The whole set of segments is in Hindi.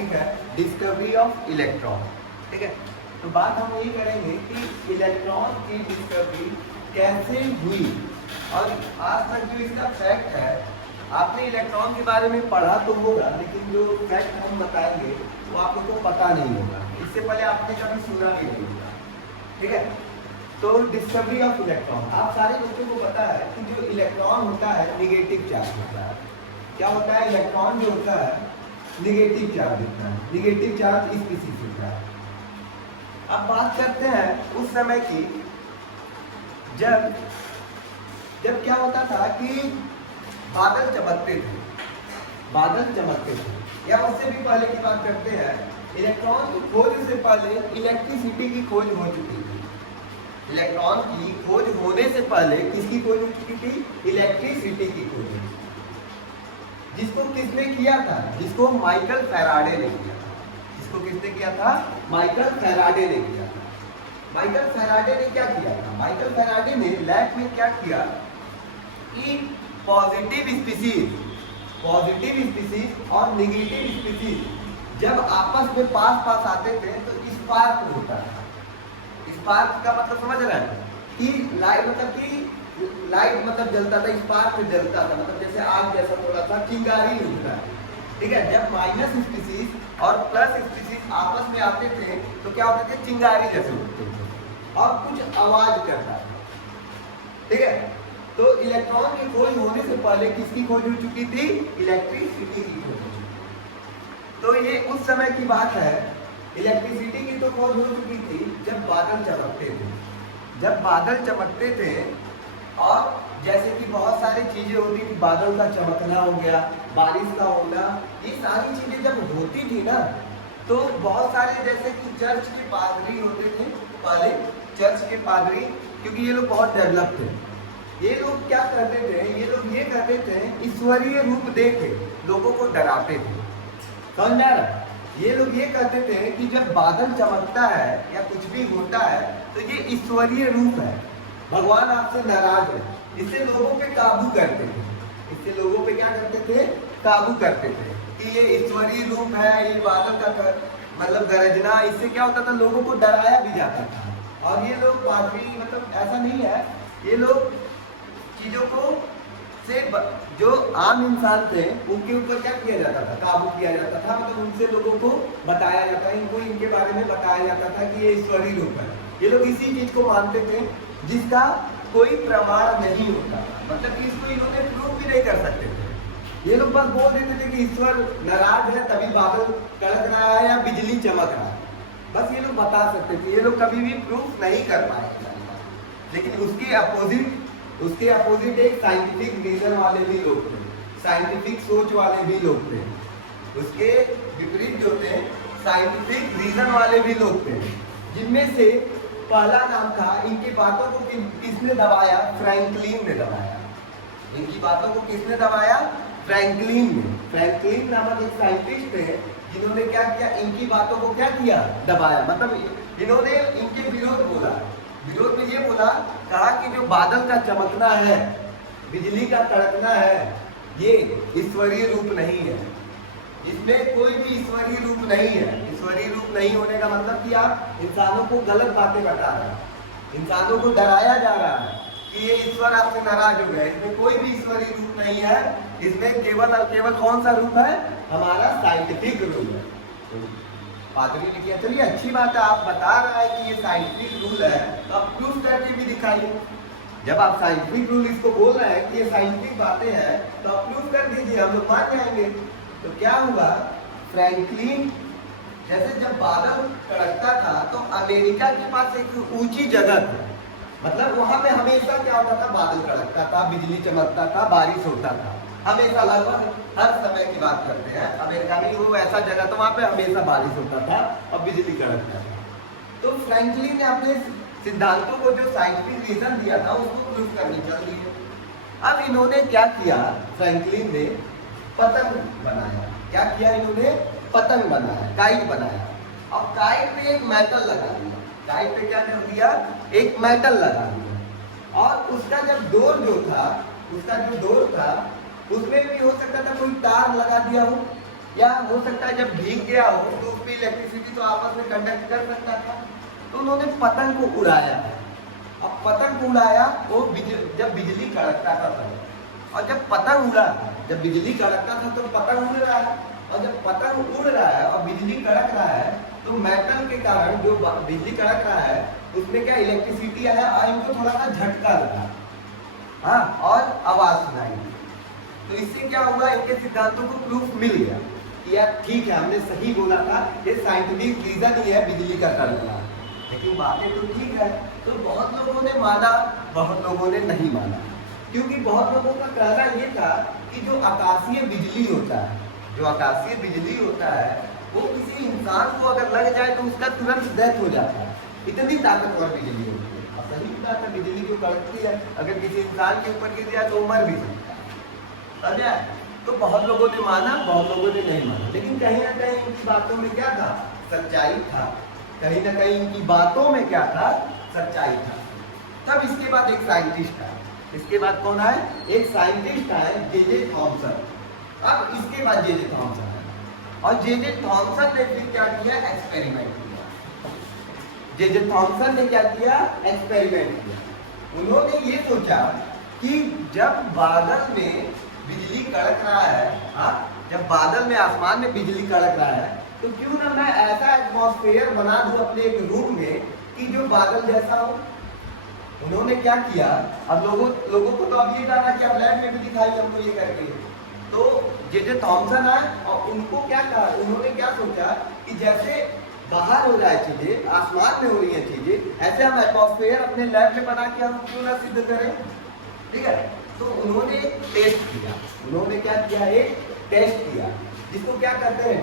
टॉपिक है डिस्कवरी ऑफ इलेक्ट्रॉन। ठीक है, तो बात हम ये करेंगे कि इलेक्ट्रॉन की डिस्कवरी कैसे हुई और आज तक जो इसका फैक्ट है। आपने इलेक्ट्रॉन के बारे में पढ़ा तो होगा, लेकिन जो फैक्ट हम बताएंगे वो आपको तो पता नहीं होगा, इससे पहले आपने कभी सुना भी नहीं होगा। ठीक है, तो डिस्कवरी ऑफ इलेक्ट्रॉन, आप सारे बच्चों को पता है कि जो इलेक्ट्रॉन होता है निगेटिव चार्ज होता है। क्या होता है? इलेक्ट्रॉन जो होता है निगेटिव चार्ज होता है, निगेटिव चार्ज स्पीशीज होता है। अब बात करते हैं उस समय की, जब क्या होता था कि बादल चमकते थे, बादल चमकते थे। या उससे भी पहले की बात करते हैं, इलेक्ट्रॉन की खोज से पहले इलेक्ट्रिसिटी की खोज हो चुकी थी। इलेक्ट्रॉन की खोज होने से पहले किसकी खोज हो चुकी थी? इलेक्ट्रिसिटी की खोज। जिसको किसने किया था? जिसको माइकल फैराडे ने किया था। जिसको किसने किया था? माइकल फैराडे ने किया था। माइकल फैराडे ने क्या किया था? माइकल फैराडे ने लैब में क्या किया कि पॉजिटिव स्पीशीज और नेगेटिव स्पीशीज जब आपस में पास आते थे तो स्पार्क होता था। स्पार्क का मतलब समझ रहे हैं कि लाइट मतलब जलता था, स्पार्क जलता था, मतलब जैसे आग जैसा थोड़ा सा चिंगारी होता है। ठीक है, जब माइनस स्पीशीज और प्लस स्पीशीज आपस में आते थे तो क्या होते थे? चिंगारी जैसे होते थे और कुछ आवाज करता था। ठीक है, तो इलेक्ट्रॉन की खोज होने से पहले किसकी खोज हो चुकी थी? इलेक्ट्रिसिटी की खोज हो चुकी थी। तो ये उस समय की बात है। इलेक्ट्रिसिटी की तो खोज हो चुकी थी जब बादल चमकते थे। जब बादल चमकते थे और जैसे कि बहुत सारी चीजें होती थी, बादल का चमकना हो गया, बारिश का होना, ये सारी चीजें जब होती थी ना, तो बहुत सारे जैसे कि चर्च के पादरी होते थे पहले, चर्च के पादरी, क्योंकि ये लोग बहुत डेवलप थे। ये लोग क्या करते थे? ये लोग ये करते थे, ईश्वरीय रूप देके लोगों को डराते थे। समझ में आ रहा? ये लोग ये कहते थे कि जब बादल चमकता है या कुछ भी होता है तो ये ईश्वरीय रूप है, भगवान आपसे नाराज है। इससे लोगों पे काबू करते थे। इससे लोगों पे क्या करते थे? काबू करते थे कि ये ईश्वरीय रूप है, ये बादल का मतलब गरजना। इससे क्या होता था? लोगों को डराया भी जाता था। और ये लोग पादरी, मतलब ऐसा नहीं है, ये लोग चीजों को से जो आम इंसान थे उनके ऊपर क्या किया जाता था? काबू किया जाता था। मतलब उनसे लोगों को बताया जाता, इनको इनके बारे में बताया जाता था कि ये ईश्वरीय रूप है। ये लोग इसी चीज को मानते थे जिसका कोई प्रमाण नहीं होता, मतलब कि इसको इन्होंने प्रूव भी नहीं कर सकते थे। ये लोग बस बोल देते थे कि ईश्वर नाराज है तभी बादल कड़क रहा है या बिजली चमक रहा है, बस ये लोग बता सकते थे। ये लोग कभी भी प्रूफ नहीं कर पाए। लेकिन उसके अपोजिट एक साइंटिफिक रीजन वाले भी लोग थे, साइंटिफिक सोच वाले भी लोग थे। उसके विपरीत जो थे साइंटिफिक रीजन वाले भी लोग थे, जिनमें से पहला नाम था, इनकी बातों को किसने दबाया? फ्रैंकलिन ने दबाया। इनकी बातों को किसने दबाया? फ्रैंकलिन ने। फ्रैंकलिन नामक एक साइंटिस्ट थे जिन्होंने क्या किया? इनकी बातों को क्या किया? दबाया। मतलब इन्होंने इनके विरोध बोला। विरोध में ये बोला, कहा कि जो बादल का चमकना है, बिजली का कड़कना है, ये ईश्वरीय रूप नहीं है। इसमें कोई भी ईश्वरीय रूप नहीं है। ईश्वरीय रूप नहीं होने का मतलब कि आप इंसानों को गलत बातें बता रहे हैं, इंसानों को डराया जा रहा है कि ये ईश्वर आपसे नाराज हो गया। इसमें कोई भी ईश्वरीय रूप नहीं है। इसमें केवल और केवल कौन सा रूप है? हमारा साइंटिफिक रूप है। पादरी ने किया, चलिए अच्छी बात है, आप बता रहे हैं कि ये साइंटिफिक रूल है, तो आप प्रूफ करके भी दिखाइए। जब आप साइंटिफिक रूल इसको बोल रहे हैं कि ये साइंटिफिक बातें हैं, तो आप प्रूफ कर दीजिए, हम लोग मान जाएंगे। तो क्या हुआ? फ्रैंकलिन, जैसे जब बादल कड़कता था तो अमेरिका के पास एक ऊंची जगह थी, मतलब वहां पे हमेशा क्या होता था? बादल कड़कता था, बिजली चमकता था, बारिश होता था, हमेशा, लगभग हर समय की बात करते हैं। अमेरिका में वो ऐसा जगह था, वहां पे हमेशा बारिश होता था और बिजली कड़कता था। तो फ्रैंकलिन ने अपने सिद्धांतों को, जो साइंटिफिक रीजन दिया था, उसको प्रूफ करनी चल रही है। अब इन्होंने क्या किया? फ्रैंकलिन ने पतंग बनाया। क्या किया इन्होंने? पतंग बनाया, काइट बनाया। अब काइट पे एक मेटल लगा दिया। काइट पे क्या कर दिया? एक मेटल लगा दिया। और उसका जब डोर जो था, उसका जो डोर था, उसमें भी हो सकता था कोई तार लगा दिया हो, या हो सकता है जब भीग गया हो तो उसमें इलेक्ट्रिसिटी तो आपस में कंडक्ट कर सकता था, तो उन्होंने पतंग को उड़ाया। अब पतंग को उड़ाया वो जब बिजली कड़कता था तब, और जब पतंग उड़ा, जब बिजली कड़कता था तो पतंग उड़ रहा है, और जब पतंग उड़ रहा है और बिजली कड़क रहा है तो मेटल के कारण जो बिजली कड़क रहा है उसमें क्या इलेक्ट्रिसिटी आया और इनको थोड़ा सा झटका लगा, हाँ, और आवाज सुनाई। तो इससे क्या हुआ, इनके सिद्धांतों को प्रूफ मिल गया कि यार ठीक है, हमने सही बोला था, ये साइंटिफिक रीजन ही है बिजली का करना। लेकिन बातें तो ठीक है। तो बहुत लोगों ने माना, बहुत लोगों ने नहीं माना, क्योंकि बहुत लोगों का कहना ये था कि जो आकाशीय बिजली होता है, जो आकाशीय बिजली होता है वो किसी इंसान को अगर लग जाए तो उसका तुरंत डेथ हो जाता है, इतनी ताकतवर बिजली होती है। और सही बात है, बिजली जो कड़कती है अगर किसी इंसान के ऊपर गिर जाए तो मर भी सकता है, समझा? तो बहुत लोगों ने माना, बहुत लोगों ने नहीं माना, लेकिन कहीं ना कहीं उनकी बातों में क्या था, सच्चाई था। कहीं ना कहीं उनकी बातों में क्या था, सच्चाई था। तब इसके बाद एक साइंटिस्ट आया, इसके बाद कौन आए, एक साइंटिस्ट आए, जे.जे. थॉमसन। अब इसके बाद जे.जे. थॉमसन है, और जे.जे. थॉमसन ने फिर क्या किया, एक्सपेरिमेंट किया। जे.जे. थॉमसन ने क्या किया, एक्सपेरिमेंट किया। उन्होंने ये सोचा कि जब बादल में बिजली कड़क रहा है, हाँ, जब बादल में आसमान में बिजली कड़क रहा है तो क्यों ना मैं ऐसा एटमॉस्फेयर बना दूं अपने एक रूम में कि जो बादल जैसा हो। उन्होंने क्या किया, अब लोगों को तो अब ये जाना कि अब लैब में भी दिखाई हमको ये करके, तो जे.जे. थॉमसन आए और उनको क्या कहा, उन्होंने क्या सोचा कि जैसे बाहर हो जाए चीजें, आसमान में हो रही है चीजें, ऐसे हम एटमॉस्फेयर अपने लैब में बना के हम क्यों ना सिद्ध करें, ठीक है। तो उन्होंने एक टेस्ट किया, उन्होंने क्या किया, एक टेस्ट किया, जिसको क्या कहते हैं,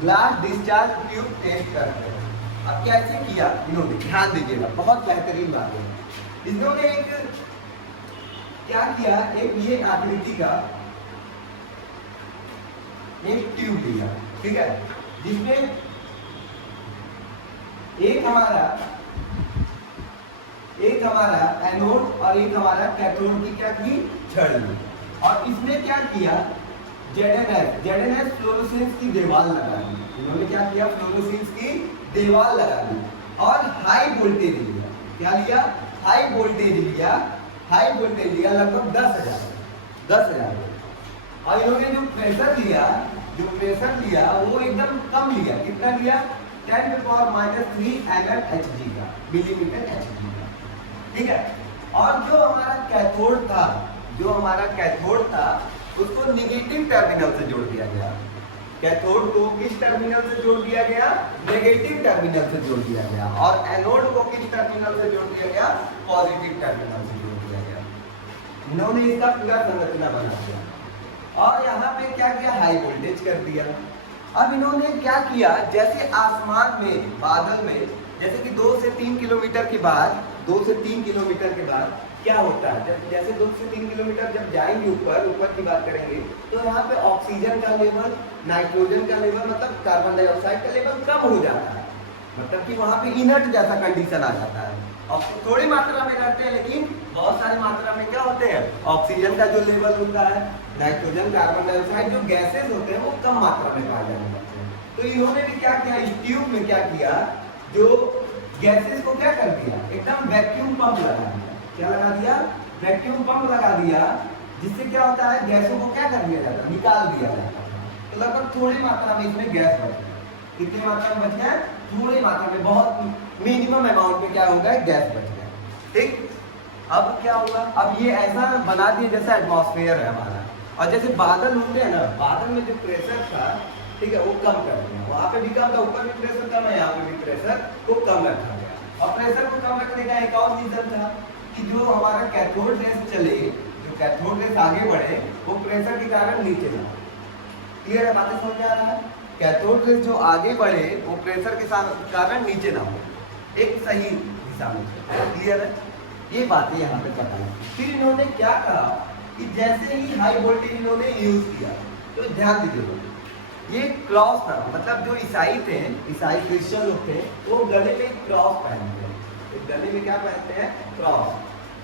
ग्लास डिस्चार्ज ट्यूब टेस्ट करते हैं। अब कैसे किया इन्होंने, ध्यान दीजिएगा, बहुत बेहतरीन बात है। इन्होंने एक क्या किया, एक ये आकृति का एक ट्यूब लिया, ठीक है, जिसमें एक हमारा एनोड और एक हमारा कैथोड की क्या की छड़ ली, और इसने क्या किया, जेडेनएस फ्लोरोसेंस की दीवार लगा दी। इन्होंने क्या किया, फ्लोरोसेंस की दीवार लगा दी और हाई वोल्टेज लिया। क्या लिया, हाई वोल्टेज लिया, हाई वोल्टेज लिया लगभग 10,000। और इन्होंने जो प्रेशर लिया वो एकदम कम लिया, कितना लिया, 10⁻³ mmHg का, मिलीमीटर Hg का, ठीक है। और जो हमारा कैथोड था उसको निगेटिव टर्मिनल से जोड़ दिया गया। कैथोड को किस टर्मिनल से जोड़ दिया गया, नेगेटिव टर्मिनल से जोड़ दिया गया, और एनोड को किस टर्मिनल से जोड़ दिया गया, पॉजिटिव टर्मिनल से जोड़ दिया गया। इन्होंने इसका पूरा संरचना बना दिया और यहाँ पे क्या किया, हाई वोल्टेज कर दिया। अब इन्होंने क्या किया, जैसे आसमान में, बादल में, जैसे कि 2 से 3 किलोमीटर के बाद क्या होता है, जैसे 2 से 3 किलोमीटर जब जाएंगे ऊपर की बात करेंगे तो यहाँ पे ऑक्सीजन का लेवल, नाइट्रोजन का लेवल, मतलब कार्बन डाइऑक्साइड का लेवल कम हो जाता है, मतलब कि वहाँ पे इनर्ट जैसा कंडीशन आ जाता है। और थोड़ी मात्रा में रहते हैं, लेकिन बहुत सारी मात्रा में क्या होते हैं, ऑक्सीजन का जो लेवल होता है, नाइट्रोजन, कार्बन डाइऑक्साइड, जो गैसेज होते हैं वो कम मात्रा में पाए जाने लगते हैं। तो इन्होंने भी क्या किया, इस ट्यूब में क्या किया, जो गैसेज को क्या कर दिया, एकदम वैक्यूम पंप लगा दिया। क्या लगा दिया, वैक्यूम पंप लगा दिया, जिससे क्या होता है, गैसों को क्या कर दिया जाता है, निकाल दिया जाता है। तो लगभग थोड़ी मात्रा में इसमें गैस बच गया। कितनी मात्रा में बच गया, थोड़ी मात्रा में, बहुत मिनिमम अमाउंट में क्या होगा, गैस बच गया, ठीक। अब क्या होगा, अब ये ऐसा बना दिया जैसा एटमॉस्फेयर है हमारा, और जैसे बादल होते हैं ना, बादल में जो प्रेशर था, ठीक है, वो कम कर दिया, वहाँ पे भी कम था, ऊपर भी प्रेशर कम है, यहाँ पे भी प्रेशर को कम रखा गया। और प्रेशर को कम रखने का एक और रीजन था कि जो हमारा कैथोड रेस चले, जो कैथोड रेस आगे बढ़े, वो प्रेशर के कारण नीचे ना। क्लियर है, बातें समझ आ रहा है, कैथोड रेस जो आगे बढ़े वो प्रेशर के कारण नीचे ना हो, एक सही दिशा में। क्लियर है, ये बातें यहाँ पे पता है। फिर इन्होंने क्या कहा कि जैसे ही हाई वोल्टेज इन्होंने यूज किया, तो ध्यान दीजिए, ये क्रॉस था, मतलब जो ईसाई क्रिश्चियन लोग थे, वो गले में क्रॉस पहनते हैं, गले में क्या पहनते हैं, क्रॉस।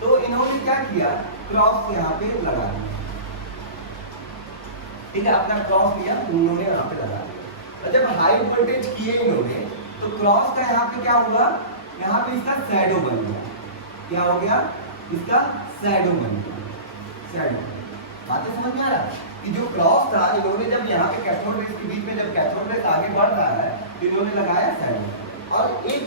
तो इन्होंने क्या किया, क्रॉस यहाँ पे लगा दिया, ठीक है, अपना क्रॉस लिया उन्होंने यहाँ पे लगा दिया। और जब हाई वोल्टेज किए इन्होंने तो क्रॉस का यहाँ पे क्या हुआ, यहाँ पे इसका शैडो बन गया। क्या हो गया, इसका शैडो बन गया। शैडो बातें समझ में आ रहा है कि जो क्रॉस था इन्होंने जब यहाँ पे कैथोड रेस के बीच में जब कैथोड रेस आगे बढ़ रहा है तो इन्होंने लगाया शैडो। और एक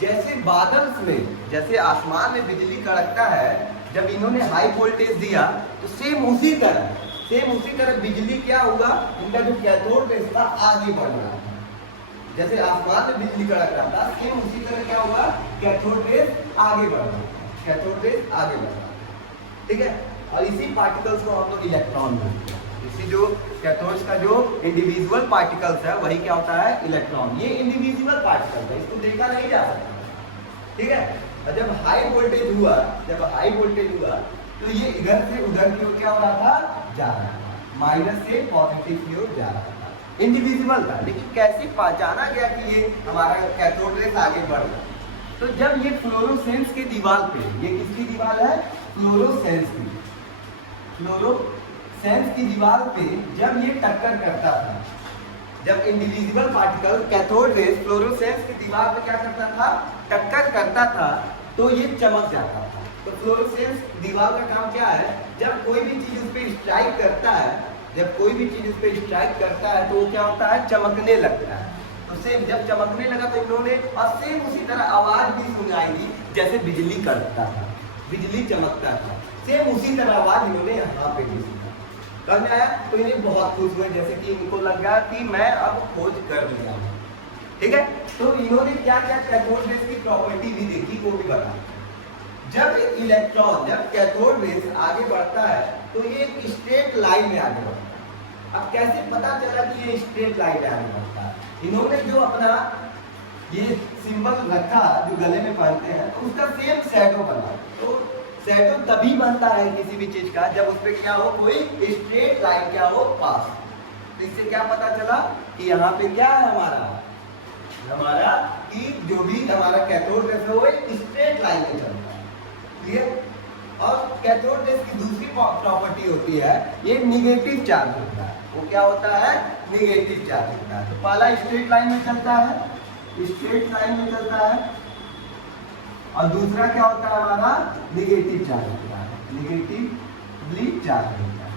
जैसे बादल में, जैसे आसमान में बिजली कड़कता है, जब इन्होंने हाई वोल्टेज दिया तो सेम उसी तरह बिजली क्या हुआ, इनका जो कैथोड रेस था आगे बढ़ रहा था। जैसे आसमान में बिजली कड़क रहा था, सेम उसी तरह क्या हुआ, कैथोड रेस आगे बढ़ रहा था। कैथोड रेस आगे बढ़ रहा था, ठीक है। और इसी पार्टिकल्स को हम लोग इलेक्ट्रॉन बोलते हैं। इसी जो कैथोड्स का जो इंडिविजुअल पार्टिकल्स है वही क्या होता है, इलेक्ट्रॉन। ये इंडिविजुअल पार्टिकल है, इसको देखा नहीं जा सकता, ठीक है। और जब हाई वोल्टेज हुआ तो ये इधर से उधर की ओर क्या हो रहा था, जा रहा था, माइनस से पॉजिटिव की ओर जा रहा था। इंडिविजुअल था, लेकिन कैसे पहचाना गया कि ये हमारा कैथोड रेस आगे बढ़ रहा है। तो जब ये फ्लोरोसेंस के दीवार पे, ये किसकी दीवार है, फ्लोरोसेंस की दीवार पे जब ये टक्कर करता था, जब individual particle cathode rays fluorescence की दीवार पे क्या करता था, टक्कर करता था, तो ये चमक जाता था। तो फ्लोरोसेंस दीवार का काम क्या है, जब कोई भी चीज उस पर स्ट्राइक करता है, तो वो क्या होता है, चमकने लगता है। तो सेम जब चमकने लगा तो इन्होंने, और सेम उसी तरह आवाज भी सुनाई दी, जैसे बिजली कड़कता था, बिजली चमकता था, सेम उसी तरह आवाज इन्होंने यहाँ पे भी सुना। समझ आया? तो इन्हें बहुत खुश हुए, जैसे कि इनको लगा कि मैं अब खोज कर लिया हूँ, ठीक है। तो इन्होंने क्या क्या कैथोड रेस की प्रॉपर्टी भी देखी, वो भी बता। जब इलेक्ट्रॉन, जब कैथोड रेस आगे बढ़ता है तो ये एक स्ट्रेट लाइन में आगे बढ़ता है। अब कैसे पता चला कि ये स्ट्रेट लाइन में आगे बढ़ता है, इन्होंने जो अपना ये सिंबल रखा जो गले में पहनते हैं, तो उसका सेम शैडो बना। तो शैडो तभी बनता है किसी भी चीज का जब उस पर क्या हो, कोई स्ट्रेट लाइन क्या हो पास। तो इससे क्या पता चला कि यहाँ पे क्या है हमारा कि जो भी हमारा कैथोड रेस है वो एक स्ट्रेट लाइन में चलता है, क्लियर। और कैथोड रेस की दूसरी प्रॉपर्टी होती है, ये निगेटिव चार्ज होता है। वो क्या होता है, निगेटिव चार्ज होता है। तो पहला स्ट्रेट लाइन में चलता है, और दूसरा क्या होता है हमारा, निगेटिव चार्ज होता है, निगेटिवली चार्ज होता है,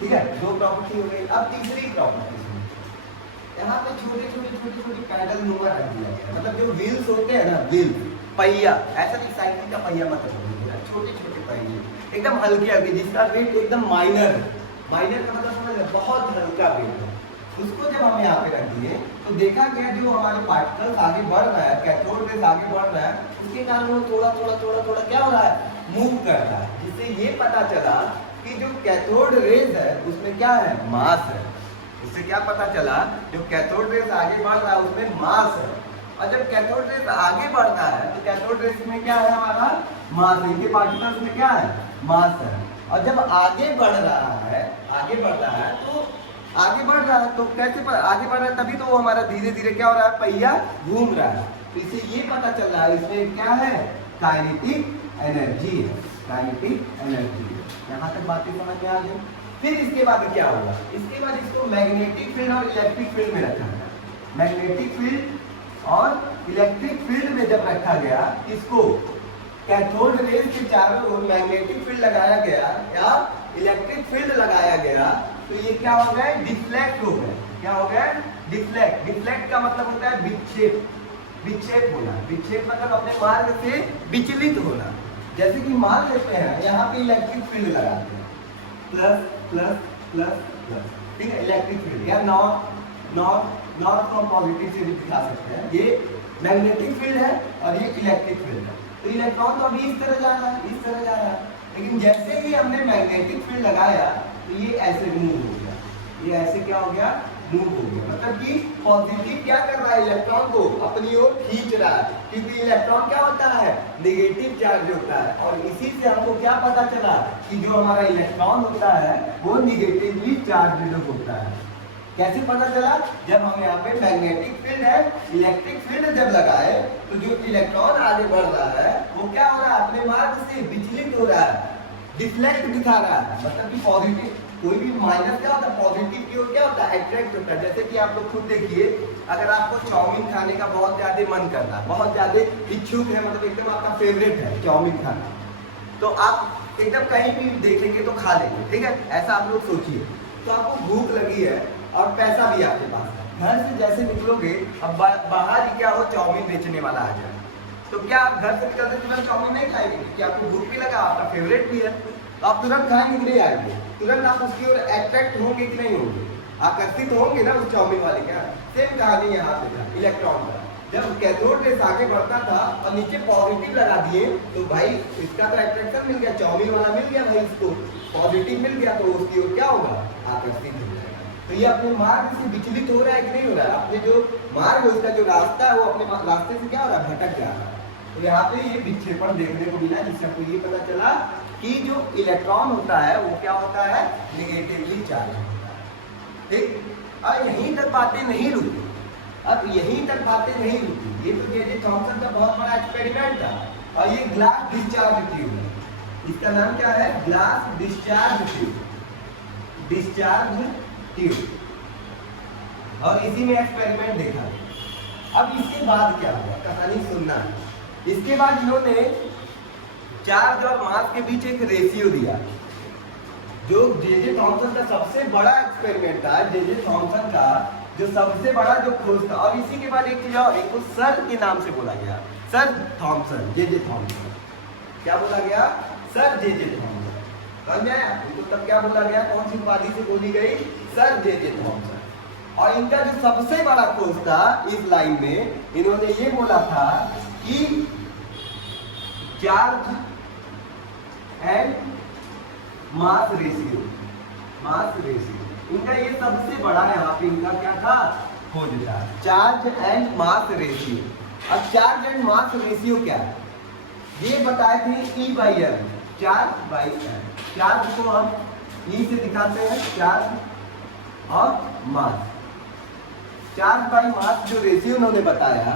ठीक है। दो प्रॉपर्टी हो गई। अब तीसरी प्रॉपर्टी, यहाँ पे छोटे पैडल नुमा रख दिया गया, मतलब जो व्हील्स होते हैं ना, व्हील पहिया, ऐसा नहीं साइकिल का पहिया मतलब छोटे पहिए एकदम हल्के, जिसका वेट एकदम माइनर का मतलब समझ, बहुत हल्का वेट है, उसको जब हम यहाँ पे रख दिए तो देखा गया जो हमारे पार्टिकल्स आगे बढ़ रहा है, कैथोड रेस आगे बढ़ रहा है, उसके कारण वो थोड़ा क्या हो रहा है, मूव कर रहा है। जिससे ये पता चला कि जो कैथोड रेस है उसमें क्या है, मास है। इससे क्या पता चला, जो कैथोड रेस आगे बढ़ रहा है उसमें मास है। और जब कैथोड रेस आगे बढ़ता है तो कैथोड रेस में क्या है, हमारा मास है, इनके पार्टिकल्स में क्या है, मास है। और जब आगे बढ़ रहा है तो कैसे आगे बढ़ रहा है, तभी तो वो हमारा धीरे धीरे क्या हो रहा है, पहिया घूम रहा है। तो इससे ये पता चल रहा है इसमें क्या है, काइनेटिक एनर्जी है, काइनेटिक एनर्जी है। यहाँ तक बातें समझ में आ गई। फिर इसके बाद क्या होगा, इसके बाद इसको मैग्नेटिक फील्ड और इलेक्ट्रिक फील्ड में रखा गया। मैग्नेटिक फील्ड और इलेक्ट्रिक फील्ड में जब रखा गया, इसको कैथोड रेस के चारों ओर मैग्नेटिक फील्ड लगाया गया या इलेक्ट्रिक फील्ड लगाया गया, तो ये क्या हो गया, डिफ्लेक्ट हो गया। क्या हो गया, डिफ्लेक्ट। डिफ्लेक्ट का मतलब होता है विक्षेप होना। विक्षेप मतलब अपने मार्ग से विचलित होना। जैसे कि मान लेते हैं यहाँ पे इलेक्ट्रिक फील्ड लगाते हैं, प्लस प्लस प्लस प्लस, ठीक है, इलेक्ट्रिक फील्ड या नॉर्थ फ्रॉम पॉजिटिव से भी दिखा सकते हैं। ये मैग्नेटिक फील्ड है और ये इलेक्ट्रिक फील्ड है। तो इलेक्ट्रॉन तो अभी इस तरह जा रहा है, लेकिन जैसे ही हमने मैग्नेटिक फील्ड लगाया तो ये ऐसे मूव हो गया, ये ऐसे क्या हो गया, मूव हो गया। मतलब कि पॉजिटिव क्या कर रहा है, इलेक्ट्रॉन को अपनी ओर खींच रहा है, क्योंकि इलेक्ट्रॉन क्या होता है, नेगेटिव चार्ज होता है। और इसी से हमको क्या पता चला कि जो हमारा इलेक्ट्रॉन होता है वो निगेटिवली चार्ज होता है। कैसे पता चला, जब हम यहाँ पे मैग्नेटिक फील्ड है, इलेक्ट्रिक फील्ड जब लगाए तो जो इलेक्ट्रॉन आगे बढ़ रहा है वो क्या हो रहा है, अपने मार्ग से विचलित हो रहा है, डिफ्लेक्ट दिखा रहा है, मतलब कि पॉजिटिव कोई भी माइनस क्या होता है, पॉजिटिव की ओर क्या होता है, अट्रैक्ट होता है। जैसे कि आप लोग खुद देखिए, अगर आपको चाउमीन खाने का बहुत ज्यादा मन करता है, बहुत ज्यादा इच्छुक है, मतलब एकदम आपका फेवरेट है चाउमीन खाना, तो आप एकदम कहीं भी देखेंगे तो खा लेंगे, ठीक है, ऐसा आप लोग सोचिए। तो आपको भूख लगी है और पैसा भी आपके पास है, घर से जैसे निकलोगे, अब बाहर ही क्या हो, चाउमीन बेचने वाला आ जाए, तो क्या आप घर से निकलते तुरंत चाउमीन नहीं खाएंगे? क्योंकि आपको भूख भी लगा, आपका फेवरेट भी है, तो आप तुरंत खाएंगे कि नहीं आएंगे? तुरंत आप उसकी ओर अट्रैक्ट होंगे कि नहीं होंगे? आकर्षित होंगे ना उस चाउमीन वाले का। सेम कहानी यहाँ पे इलेक्ट्रॉन का, जब कैथोड रेस आगे बढ़ता था और नीचे पॉजिटिव लगा दिए, तो भाई इसका तो अट्रैक्शन मिल गया, चाउमीन वाला मिल गया भाई, इसको पॉजिटिव मिल गया, तो उसकी ओर क्या होगा, आकर्षित हो जाएगा। तो ये अपने मार्ग से विचलित हो रहा है कि नहीं हो रहा है? अपने जो मार्ग है, उसका जो रास्ता है, वो अपने रास्ते से क्या हो रहा है, भटक जा रहा है। तो यहाँ पे ये विक्षेपण देखने को मिला, जिससे आपको ये पता चला कि जो इलेक्ट्रॉन होता है वो क्या होता है, निगेटिवली चार्ज होता है, ठीक। और यहीं तक बातें नहीं रुकी, अब यहीं तक बातें नहीं रुकी, ये तो जे थॉमसन का बहुत बड़ा एक्सपेरिमेंट था। और ये ग्लास डिस्चार्ज ट्यूब है, इसका नाम क्या है, glass discharge tube, discharge tube, और इसी में एक्सपेरिमेंट देखा। अब इसके बाद क्या हुआ, कहानी सुनना है। इसके बाद इन्होंने चार्ज और मास के बीच एक रेशियो दिया, जो जे थॉमसन का सबसे बड़ा एक्सपेरिमेंट था, जे थॉमसन का जो सबसे बड़ा जो खोज था। और इसी के बाद एक चीज और, एक सर के नाम से बोला गया, सर थॉमसन, जे थॉमसन। क्या बोला गया, सर जे थॉमसन। समझ आया? तो तब क्या बोला गया, कौन सी उपाधि से बोली गई, सर जे थॉमसन। और इनका जो सबसे बड़ा खोज था इस लाइन में, इन्होंने ये बोला था कि charge and mass ratio, mass ratio इनका ये सबसे बड़ा यहाँ पे इनका क्या था, खोज था, चार्ज एंड मास रेशियो। अब चार्ज एंड मास रेशियो क्या है, ये बताए थे E/m, charge by M. Charge को हम E से दिखाते हैं, चार्ज और मास। चार्ज बाई मास जो रेशियो उन्होंने बताया,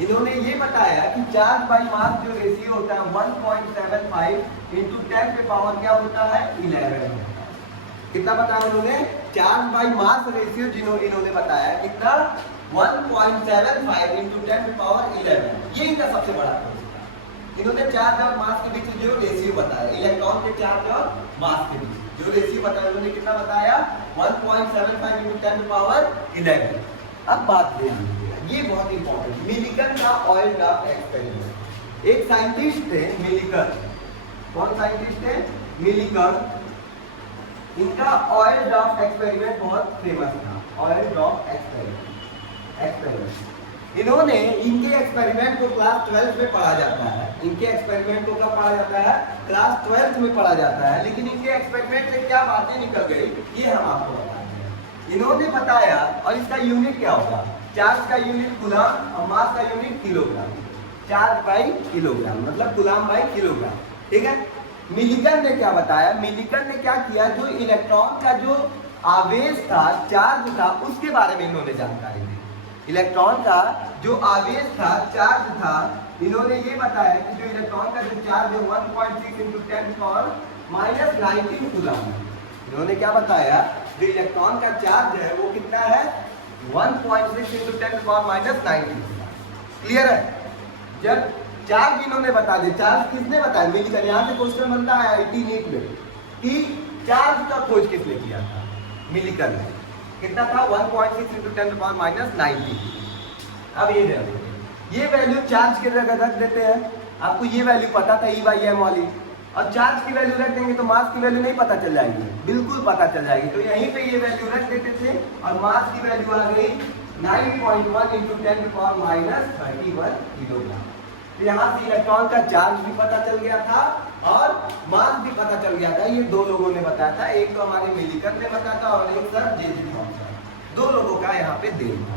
इन्होंने ये बताया कि चार्ज बाई मास जो रेशियो होता है 1.75 इंटू 10 पे पावर क्या होता है, 11। कितना बताया उन्होंने, चार्ज बाई मास रेशियो इन्होंने बताया कितना, 1.75 इंटू 10 पे पावर 11। ये इनका सबसे बड़ा खोज था। इन्होंने चार्ज और मास के बीच जो रेशियो बताया, इलेक्ट्रॉन के चार्ज और मास के बीच जो रेशियो बताया, उन्होंने कितना बताया, 1.75 इंटू 10 पे पावर 11। अब बात ध्यान, ये बहुत इंपॉर्टेंट, मिलिकन का ऑयल ड्राफ्ट एक्सपेरिमेंट। एक साइंटिस्ट थे मिलिकन, कौन साइंटिस्ट थे, मिलिकन। इनका ऑयल ड्राफ्ट एक्सपेरिमेंट बहुत फेमस था, ऑयल ड्राफ्ट एक्सपेरिमेंट। इन्होंने इनके एक्सपेरिमेंट को क्लास 12 में पढ़ा जाता है, इनके एक्सपेरिमेंट को कब पढ़ा जाता है, क्लास 12 में पढ़ा जाता है। लेकिन इनके एक्सपेरिमेंट से क्या बातें निकल गई, ये हम आपको बताते हैं। इन्होंने बताया, और इसका यूनिट क्या होगा, चार्ज का यूनिट कूलाम और मास का unit kilogram, charge by kilogram मतलब कूलाम बाई किलोग्राम, ठीक है। मिलिकन ने क्या बताया, मिलिकन ने क्या किया, जो इलेक्ट्रॉन का जो आवेश था, चार्ज था, उसके बारे में इन्होंने जानकारी दी। इलेक्ट्रॉन का जो आवेश था, चार्ज था, इन्होंने ये बताया कि जो इलेक्ट्रॉन का जो चार्ज है 1.6 इंटू 10⁻⁹ कूलाम। इन्होंने क्या बताया, जो इलेक्ट्रॉन का चार्ज है वो कितना है, 1.6 इंटू 10⁻⁹। क्लियर है? जब चार्ज इन्होंने बता दिया, चार्ज किसने बताया, मिलिकन। यहाँ से क्वेश्चन बनता है IIT नीट में कि चार्ज का खोज किसने किया था, मिलिकन ने। कितना था, 1.6 इंटू 10⁻⁹। अब ये वैल्यू चार्ज के जगह रख देते हैं। आपको ये वैल्यू पता था E/m वाली, और चार्ज की वैल्यू रख देंगे तो मास की वैल्यू नहीं पता चल जाएगी, बिल्कुल पता चल जाएगी। तो यहीं पे ये वैल्यू रख देते थे, और मास की वैल्यू आ गई 9.1 इंटू 10⁻31 किलोग्राम। तो यहाँ से इलेक्ट्रॉन का चार्ज भी पता चल गया था और मास भी पता चल गया था। ये दो लोगों ने बताया था, एक तो हमारे मिलिकन ने बताया था और एक सर जे थॉमसन। दो लोगों का यहाँ पे देन था।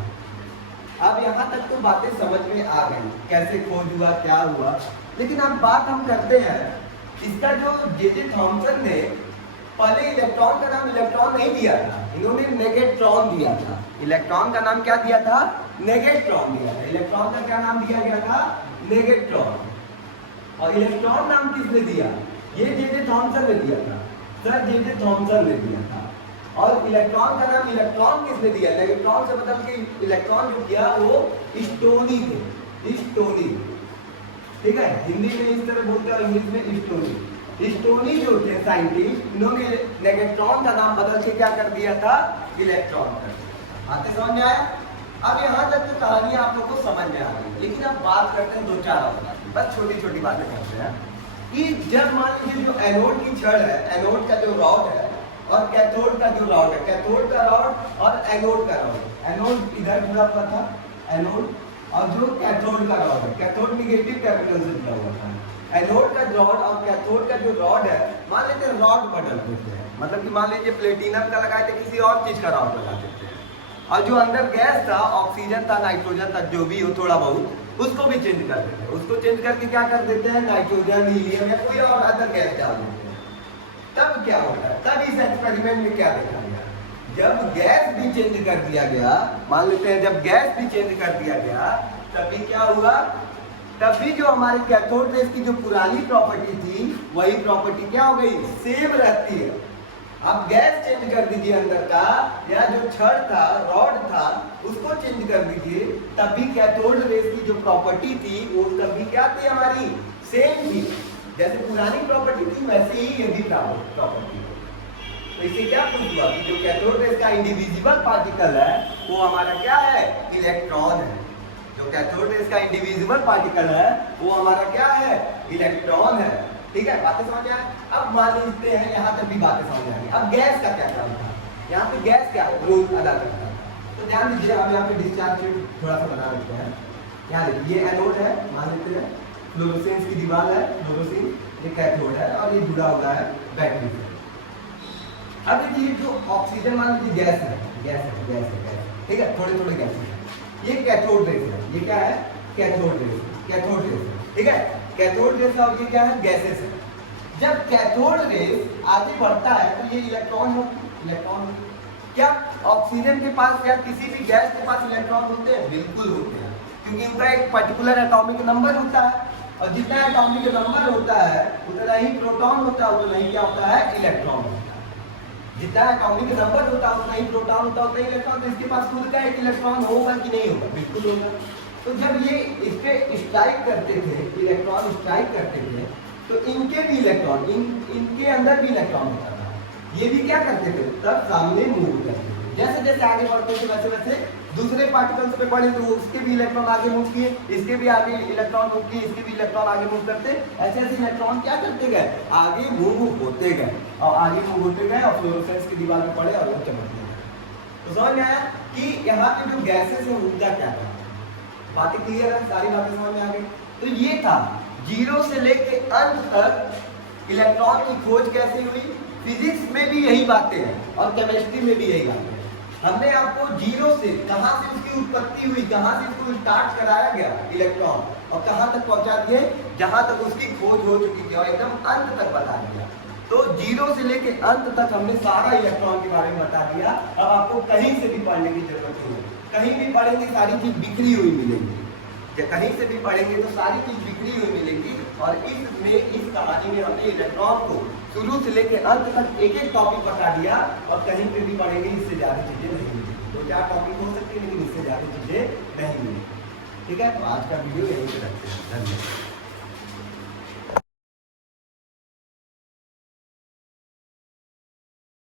अब यहाँ तक तो बातें समझ में आ गई, कैसे खोज हुआ, क्या हुआ। लेकिन अब बात हम करते हैं, इसका जो जे थॉमसन ने पहले इलेक्ट्रॉन का नाम इलेक्ट्रॉन नहीं दिया था, इन्होंने नेगेट्रॉन दिया था। इलेक्ट्रॉन का नाम क्या दिया था, नेगेट्रॉन दिया था। इलेक्ट्रॉन का क्या नाम दिया गया था, नेगेट्रॉन। और इलेक्ट्रॉन नाम किसने दिया, ये जे थॉमसन ने दिया था, सर जे थॉमसन ने दिया था। और इलेक्ट्रॉन का नाम इलेक्ट्रॉन किसने दिया? इलेक्ट्रॉन से बदल के इलेक्ट्रॉन जो किया वो स्टोनी थे, स्टोनी। ठीक है, हिंदी में इस तरह बोलते हैं और इंग्लिश में स्टोनी। स्टोनी जो थे साइंटिस्ट, इन्होंने इलेक्ट्रॉन का नाम बदल के क्या कर दिया था? इलेक्ट्रॉन कर दिया। आते समझ में आया? अब यहाँ तक तो कहानी आप लोग को समझ में आ गई, लेकिन अब बात करते हैं 2-4 और, बस छोटी छोटी बातें करते हैं कि जब मान लीजिए जो एनोड की छड़ है, एनोड का जो रॉड है और कैथोड का जो रॉड है, कैथोड का रॉड और एनोड का रॉड, एनोड इधर जुड़ा हुआ था एनोड, और जो कैथोड का रॉड है, कैथोड निगेटिव कैपिटल से जुड़ा हुआ था। एनोड का रॉड और कैथोड का जो रॉड है, मान लीजिए रॉड बदल देते हैं, मतलब कि मान लीजिए प्लेटिनम का लगाए थे, किसी और चीज का रॉड लगा देते हैं, और जो अंदर गैस था, ऑक्सीजन था, नाइट्रोजन था, जो भी हो थोड़ा बहुत, उसको भी चेंज कर देते हैं। उसको चेंज करके क्या कर देते हैं? नाइट्रोजन, हीलियम या कोई और अदर गैस डाल देते हैं। तब क्या होता है? तब इस एक्सपेरिमेंट में क्या देखा गया? जब गैस भी चेंज कर दिया गया, मान लेते हैं जब गैस भी चेंज कर दिया गया, तभी क्या हुआ? तभी जो हमारे कैथोड रेस की जो पुरानी प्रॉपर्टी थी, वही प्रॉपर्टी क्या हो गई? सेम रहती है। आप गैस चेंज कर दीजिए अंदर का, या जो छड़ था, रॉड था, उसको चेंज कर दीजिए, तभी कैथोड रेस की जो प्रॉपर्टी थी वो तभी क्या थी? हमारी सेम थी। जैसे पुरानी प्रॉपर्टी थी वैसे ही ये भी प्रॉपर्टी। तो इससे क्या प्रूव हुआ कि जो कैथोड रेस का इंडिविजुअल पार्टिकल है वो हमारा क्या है? इलेक्ट्रॉन है। जो कैथोड रेस का इंडिविजुअल पार्टिकल है वो हमारा क्या है? इलेक्ट्रॉन है। ठीक है, बातें समझ आए? अब मान लीजिए हैं यहाँ तक भी बातें समझ आ गई। अब गैस का क्या काम था? यहाँ पे गैस क्या रोल अदा करता है? तो ध्यान दीजिए, अब यहाँ पे डिस्चार्ज शीट थोड़ा सा बना देते हैं। यहाँ देखिए, ये एनोड है, मान लेते हैं फ्लोरोसेंस की दीवार है, फ्लोरोसिन, ये कैथोड है और ये जुड़ा हुआ है बैटरी से। अब देखिए जो ऑक्सीजन, मान लीजिए गैस है, ठीक है, थोड़े थोड़े गैस है, ये कैथोड रेस है, ये क्या है? कैथोड रेस, ठीक है, कैथोड रेस और ये क्या है? गैसेस है। जब कैथोड रेस आगे बढ़ता है तो ये इलेक्ट्रॉन क्या ऑक्सीजन के पास या किसी भी गैस के पास इलेक्ट्रॉन होते हैं? बिल्कुल होते हैं, क्योंकि उनका एक पर्टिकुलर एटॉमिक नंबर होता है, और जितना एटॉमिक नंबर होता है उतना ही प्रोटॉन होता है, उतना ही क्या होता है? इलेक्ट्रॉन होता है। जितना एटॉमिक नंबर होता है उतना ही प्रोटॉन होता है, उतना ही इलेक्ट्रॉन। तो इसके पास खुद का एक इलेक्ट्रॉन होगा कि नहीं होगा? बिल्कुल होगा। तो जब ये इस पे स्ट्राइक करते थे, इलेक्ट्रॉन स्ट्राइक करते थे, तो इनके भी इलेक्ट्रॉन, इनके अंदर भी इलेक्ट्रॉन होता था, ये भी क्या करते थे? तब सामने मूव करते थे। जैसे जैसे आगे बढ़ते थे वैसे वैसे दूसरे पार्टिकल्स पे पड़े तो उसके भी इलेक्ट्रॉन आगे मूव किए, इसके भी आगे इलेक्ट्रॉन मूव किए, इसके भी इलेक्ट्रॉन आगे मूव करते, ऐसे ऐसे इलेक्ट्रॉन क्या करते गए? आगे मूव होते गए और आगे मूव होते गए और फ्लोरोसेंस की दीवार में पड़े और वो चमकते गए। तो समझ में आया कि यहाँ पे जो गैसेस है उनका क्या था? बातें क्लियर है? सारी बातें समझ में आ गई? तो ये था जीरो से लेके अंत तक इलेक्ट्रॉन की खोज कैसे हुई। फिजिक्स में भी यही बातें हैं और केमिस्ट्री में भी यही बातें हैं। हमने आपको जीरो से, कहाँ से उसकी उत्पत्ति हुई, कहाँ से इसको स्टार्ट कराया गया इलेक्ट्रॉन, और कहाँ तक पहुंचा दिए, जहां तक उसकी खोज हो चुकी थी, और एकदम अंत तक बता दिया। तो जीरो से लेके अंत तक हमने सारा इलेक्ट्रॉन के बारे में बता दिया। अब आपको कहीं से भी पढ़ने की जरूरत नहीं है, कहीं भी पढ़ेंगे सारी चीज बिखरी हुई मिलेगी, या कहीं से भी पढ़ेंगे तो सारी चीज बिखरी हुई मिलेगी। और इस कहानी में हमने इलेक्ट्रॉन को शुरू से लेके अंत तक एक एक टॉपिक बता दिया, और कहीं पे भी पढ़ेंगे इससे ज्यादा चीजें नहीं मिलेगी। 2-4 टॉपिक हो सकती है लेकिन इससे ज्यादा चीजें नहीं मिलेगी। ठीक है, तो आज का वीडियो यहीं पे रखते हैं। धन्यवाद।